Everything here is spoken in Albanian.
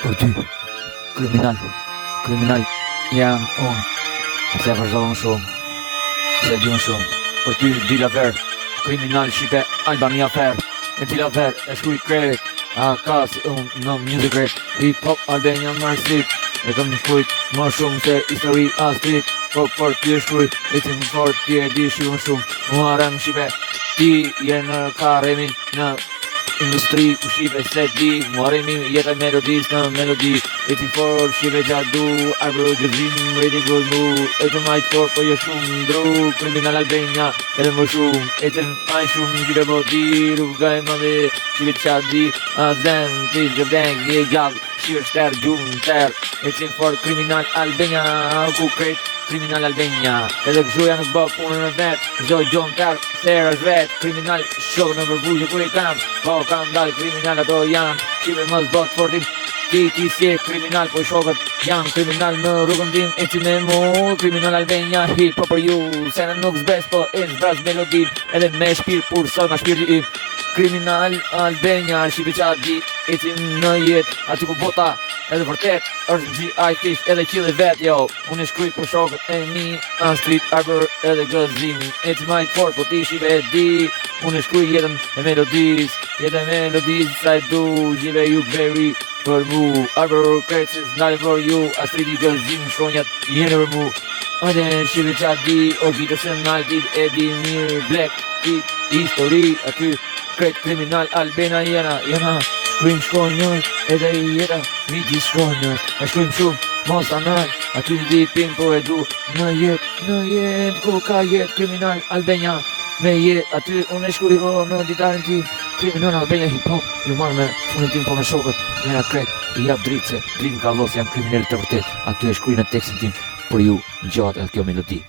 Për ty, kriminal, ja, unë, se vërzovën shumë, se djun shumë. Për ty, dila verë, kriminal, shqipe, Albania fair, e dila verë, e shkuj krejt, a ka si unë në music rap, hip-hop, Albania marsit, e kam shkujt më shumë se histori astrit, po për ty e shkuj, e ti më fort, ti e di shumë, mu arem shqipe, ti je në karemin, në industri ku shqipe se di, mu aremi jetaj melodis në melodi, e ti for shqipe gjadu, arbro gëzim, rejti gëzmu, e të majt for, po je shumë ndru, kriminal Albania, edhe më shumë, e të maj shumë, shqipe po di, rruga e mëve, shqipe qadi, a zem, ti gjëvdeng, je gjallë, shqipe shter, gjumë, ter, e të for kriminal Albania, ku krejt, kriminal Albania, edhe gjuja nuk bë punën e vetë, gjoj gjon tërë, serë është vetë, kriminal shokë në përbujë kur i kam, po kam dalë kriminal ato janë, shqipe mos bot fortim, ti si e kriminal, po shokët janë kriminal në rrugën tim, e ti me mu, kriminal Albania, hip po për ju, se në nuk zbes, po e zbras melodin, edhe me shpirë pur sot nga shpirë im, kriminal Albania, shqipe qa di, e ti në jetë, ati ku bota, edhe vërtet, është G.I. Fish edhe qili vet, jo, unë e shkryt për shokët e mi, në street arbor edhe gëzimi, e ti majt fort, po ti shqipe e di, unë e shkryt jetën e melodis, sa e du, gjive ju veri për mu, arbor krecis, nalë për ju, a street i gëzimi, shkonjat jene për mu, ojde shqipe qa di, o gjitë se naltit e di mirë, black, kit, histori, aty, kret kriminal Albania jena, shkrim shkonjër, edhe jeta, miti shkonjër, e shkrim shumë, mos anaj, aty di pim po e du, në jet, ku ka jet, kriminal Albania, me jet, aty unë e shkuri në ditarin ti, kriminal Albania hip-hop, ju marrë me funin tim po me shokët, jena kret, i jap dritë se, dritë në kalos, jam kriminal të vërtet, aty e shkuri në tekstin tim, për ju, gjatë edhe kjo melodi.